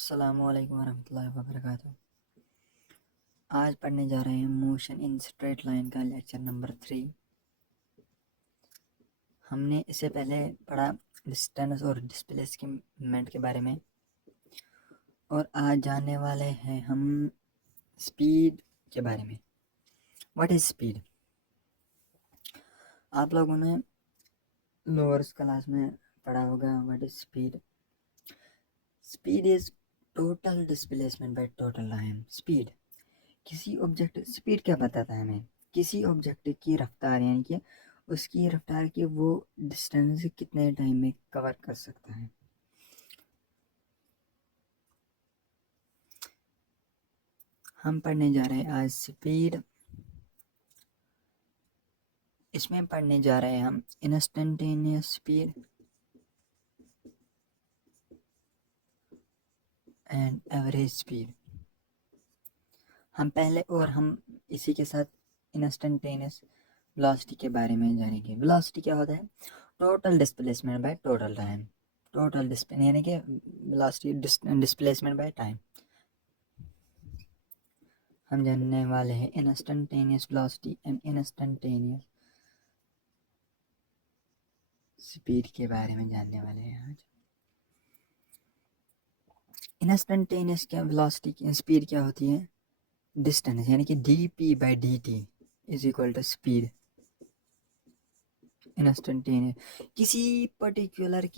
अस्सलामुअलैकुम वरहमतुल्लाहि वबरकातुहू। आज पढ़ने जा रहे हैं मोशन इन स्ट्रेट लाइन का लेक्चर नंबर 3। हमने इससे पहले पढ़ा डिस्टेंस और डिस्प्लेसमेंट के बारे में, और आज जानने वाले हैं हम स्पीड के बारे में। What is speed? आप लोगों ने लोअर्स क्लास में पढ़ा होगा what is speed. Speed is total displacement by total time. Speed किसी ऑब्जेक्ट, स्पीड क्या बताता है हमें? किसी ऑब्जेक्ट की रफ्तार, यानी कि उसकी रफ्तार की वो डिस्टेंस कितने टाइम में कवर कर सकता है। हम पढ़ने जा रहे हैं आज स्पीड। इसमें पढ़ने जा रहे हैं हम instantaneous speed and average speed. हम इसी के साथ इंस्टेंटेनियस वेलोसिटी के बारे में जानेंगे। वेलोसिटी क्या होता है? Total displacement by total time. Total display यानी कि वेलोसिटी डिस्प्लेसमेंट बाय टाइम। हम जानने वाले हैं instantaneous velocity and instantaneous speed के बारे में जानने वाले हैं आज। इंस्टेंटेनियस क्या वेलोसिटी की स्पीड क्या होती है? डिस्टेंस, यानी कि dp/dt is equal to speed. Instantaneous किसी पर्टिकुलर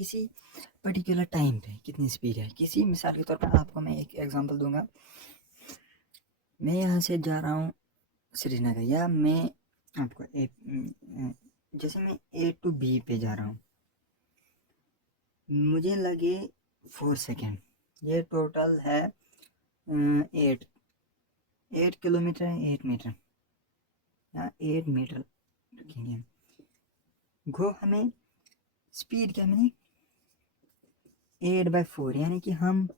टाइम पे कितनी स्पीड है। किसी मिसाल के तौर पर आपको मैं एक एग्जांपल दूंगा। मैं यहाँ से जा रहा हूँ श्रीनगर, या मैं आपको जैसे मैं ए टू बी पे जा रहा हूँ, मुझे लगे 4 सेकेंड। ये टोटल है 8 किलोमीटर, 8 मीटर या 8 मीटर रखेंगे। गो हमें स्पीड क्या मिली? 8/4, यानी कि हम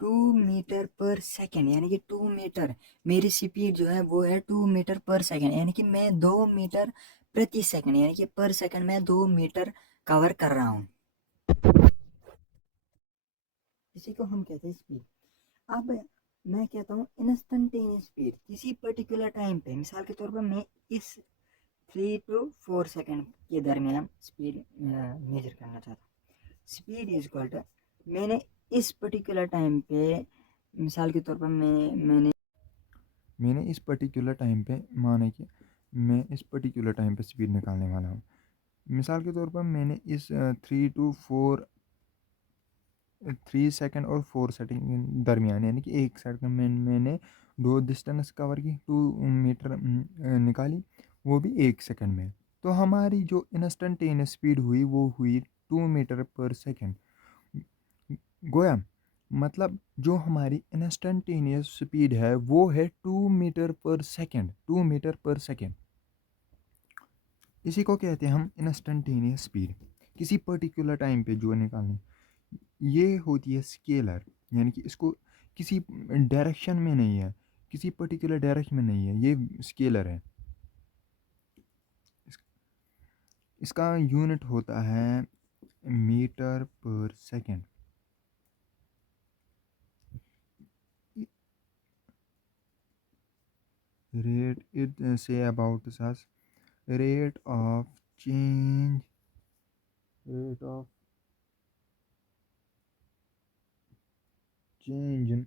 2 मीटर पर सेकेंड, यानी कि 2 मीटर। मेरी स्पीड जो है वो है 2 मीटर पर सेकेंड, यानी कि मैं 2 मीटर प्रति सेकेंड, यानी कि पर सेकेंड में 2 मीटर कवर कर रहा हूँ। इसी को हम कहते हैं स्पीड। अब मैं कहता हूँ इंस्टेंटेनियस स्पीड। किसी पर्टिकुलर टाइम पे, मिसाल के तौर पर मैं इस 3 to 4 सेकेंड के दरमियान स्पीड मेजर करना चाहता हूँ। स्पीड इज इक्वल टू, मैंने इस पर्टिकुलर टाइम पे, मिसाल के तौर पर मैंने इस पर्टिकुलर टाइम पे माने कि मैं इस पर्टिकुलर टाइम पे स्पीड निकालने वाला हूँ। मिसाल के तौर पर मैंने इस 3 सेकंड और 4 सेकंड दरमियान, यानी कि 1 सेकंड में मैंने 2 डिस्टेंस कवर की, 2 मीटर निकाली, वो भी 1 सेकंड में। तो हमारी जो इंस्टेंटेनियस स्पीड हुई वो हुई 2 मीटर पर सेकंड। गोया मतलब जो हमारी इंस्टेंटेनियस स्पीड है वो है 2 मीटर पर सेकंड। 2 मीटर पर सेकंड, इसी को कहते हैं हम इंस्टेंटेनियस स्पीड। किसी पर्टिकुलर टाइम पे जो निकालनी, ये होती है स्केलर, यानी कि इसको किसी डायरेक्शन में नहीं है, किसी पर्टिकुलर डायरेक्शन में नहीं है, ये स्केलर है। इसका यूनिट होता है मीटर पर second. Rate it say about us, rate of change, rate of change in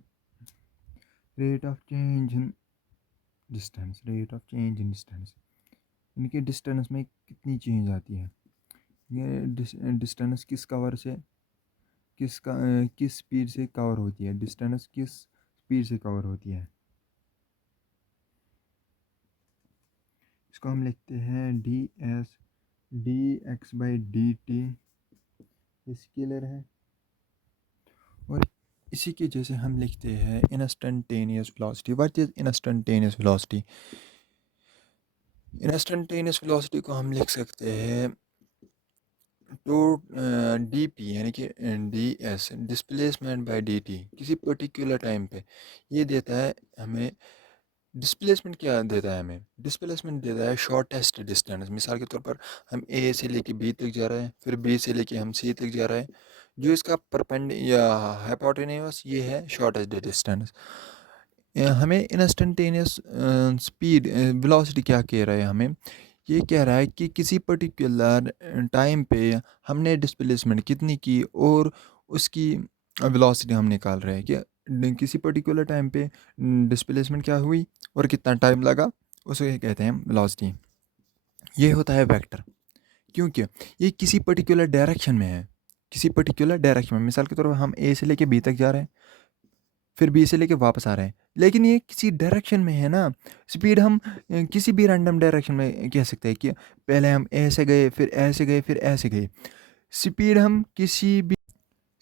rate of change in distance, rate of change in distance, इनके डिस्टेंस में कितनी चेंज आती है। ये डिस्टेंस किस कवर से किस स्पीड से कवर होती है, डिस्टेंस किस स्पीड से कवर होती है। इसको हम लिखते हैं dx/dt, स्केलर है। और इसी की जैसे हम लिखते हैं instantaneous velocity. What is instantaneous velocity? Instantaneous velocity को हम लिख सकते हैं तो डी पी, यानी कि D S, displacement bye D T, किसी पर्टिकुलर टाइम पे ये देता है हमें डिस्प्लेसमेंट क्या देता है हमें? डिस्प्लेसमेंट देता है शॉर्टेस्ट डिस्टेंस। मिसाल के तौर पर हम ए से लेके बी तक जा रहे हैं, फिर बी से लेके हम सी तक जा रहे हैं। जो इसका परपेंड या हाइपोटेन्यूस ये है शॉर्टेस्ट डिस्टेंस। हमें इंस्टेंटेनियस स्पीड वेलोसिटी क्या कह रहा है हमें? ये कह रहा है कि किसी पर्टिकुलर टाइम पे हमने डिस्प्लेसमेंट कितनी की और उसकी वेलोसिटी हम निकाल रहे हैं कि किसी पर्टिकुलर टाइम पे डिस्प्लेसमेंट क्या हुई और कितना टाइम लगा, उसे कहते हैं वेलोसिटी। ये होता है वेक्टर, क्योंकि ये किसी पर्टिकुलर डायरेक्शन में है। किसी पर्टिकुलर डायरेक्शन में, मिसाल के तौर पर हम ए से लेके बी तक जा रहे हैं, फिर बी से लेके वापस आ रहे हैं, लेकिन ये किसी डायरेक्शन में है ना। स्पीड हम किसी भी रैंडम डायरेक्शन में कह सकते हैं कि पहले हम ऐसे गए, फिर ऐसे गए, फिर ऐसे गए। स्पीड हम किसी भी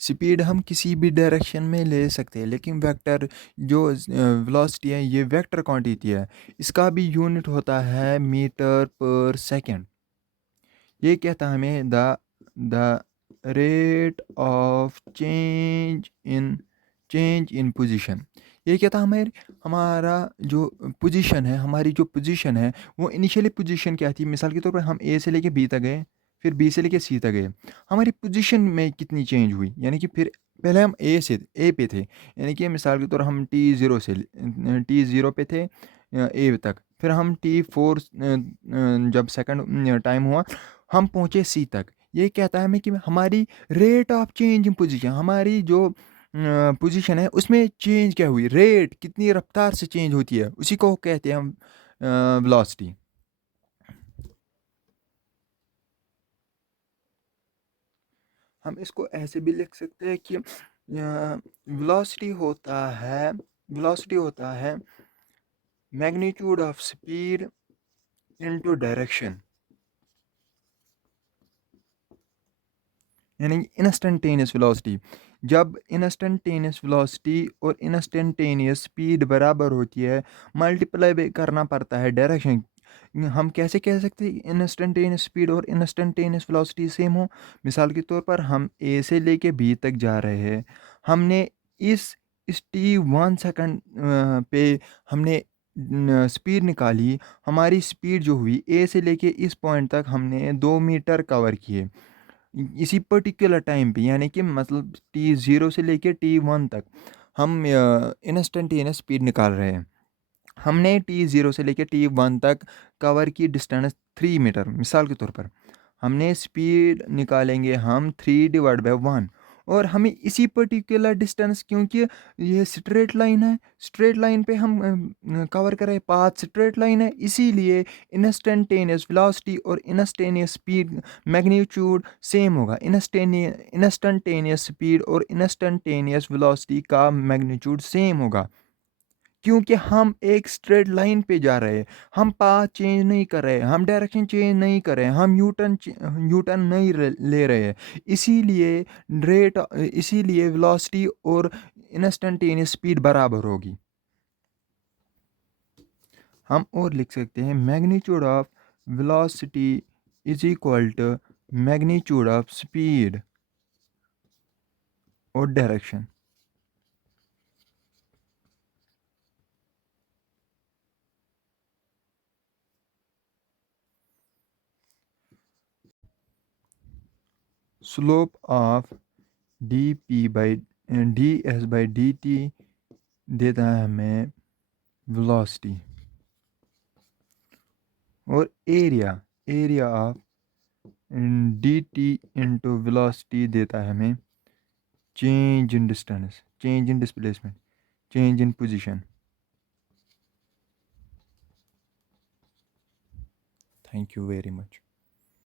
स्पीड हम किसी भी डायरेक्शन में ले सकते हैं, लेकिन वेक्टर जो वेलोसिटी है ये वेक्टर क्वांटिटी है। इसका भी यूनिट होता है मीटर पर सेकंड। ये कहता है हमें the rate of change in position. ये कहता है हमें हमारा जो पोजीशन है, हमारी जो पोजीशन है वो इनिशियली पोजीशन क्या थी। मिसाल के तौर पर हम ए से लेके बी तक गए, फिर बी से लेके सी तक गए, हमारी पोजीशन में कितनी चेंज हुई, यानी कि फिर पहले हम ए पे थे, यानी कि मिसाल के तौर हम टी ज़ीरो पे थे ए तक, फिर हम टी 4 जब सेकंड टाइम हुआ हम पहुँचे सी तक। ये कहता है हमें कि हमारी rate of change in position, हमारी जो पोजीशन है उसमें चेंज क्या हुई, रेट कितनी रफ्तार से चेंज होती है, उसी को कहते हैं हम वेलोसिटी। हम इसको ऐसे भी लिख सकते हैं कि वेलोसिटी होता है magnitude of speed into direction, यानी इंस्टेंटेनियस वेलोसिटी। जब इंस्टेंटेनियस वेलोसिटी और इंस्टेंटेनियस स्पीड बराबर होती है, मल्टीप्लाई भी करना पड़ता है डायरेक्शन। हम कैसे कह सकते हैं इंस्टेंटेनियस स्पीड और इंस्टेंटेनियस वेलोसिटी सेम हो? मिसाल के तौर पर हम ए से लेके बी तक जा रहे हैं, हमने इस t 1 सेकंड पे हमने स्पीड निकाली। हमारी स्पीड जो हुई ए से लेके इस पॉइंट तक हमने 2 मीटर कवर किए इसी पर्टिकुलर टाइम पे, यानी कि मतलब t 0 से लेके t 1 तक हम इंस्टेंटेनियस स्पीड निकाल रहे हैं। हमने t 0 से लेके t 1 तक कवर की डिस्टेंस 3 मीटर। मिसाल के तौर पर हमने स्पीड निकालेंगे हम 3/1, और हमें इसी पर्टिकुलर डिस्टेंस, क्योंकि ये स्ट्रेट लाइन है, स्ट्रेट लाइन पे हम कवर करें, पाथ स्ट्रेट लाइन है, इसीलिए इंस्टेंटेनियस वेलोसिटी और इंस्टेंटेनियस स्पीड मैग्नीट्यूड सेम होगा। इंस्टेंटेनियस स्पीड और इंस्टेंटेनियस वेलोसिटी का मैग्नीट्यूड सेम होगा, क्योंकि हम एक स्ट्रेट लाइन पे जा रहे हैं। हम पाथ चेंज नहीं कर रहे हैं, हम डायरेक्शन चेंज नहीं कर रहे हैं, हम यूटर्न नहीं ले रहे हैं। इसीलिए इसीलिए वेलोसिटी और इंस्टेंटेनियस स्पीड बराबर होगी। हम और लिख सकते हैं magnitude of velocity is equal to magnitude of speed और डायरेक्शन। स्लोप ऑफ ds/dt देता है हमें वेलोसिटी, और area of dt into velocity देता है हमें change in distance, change in displacement, change in position. Thank you very much.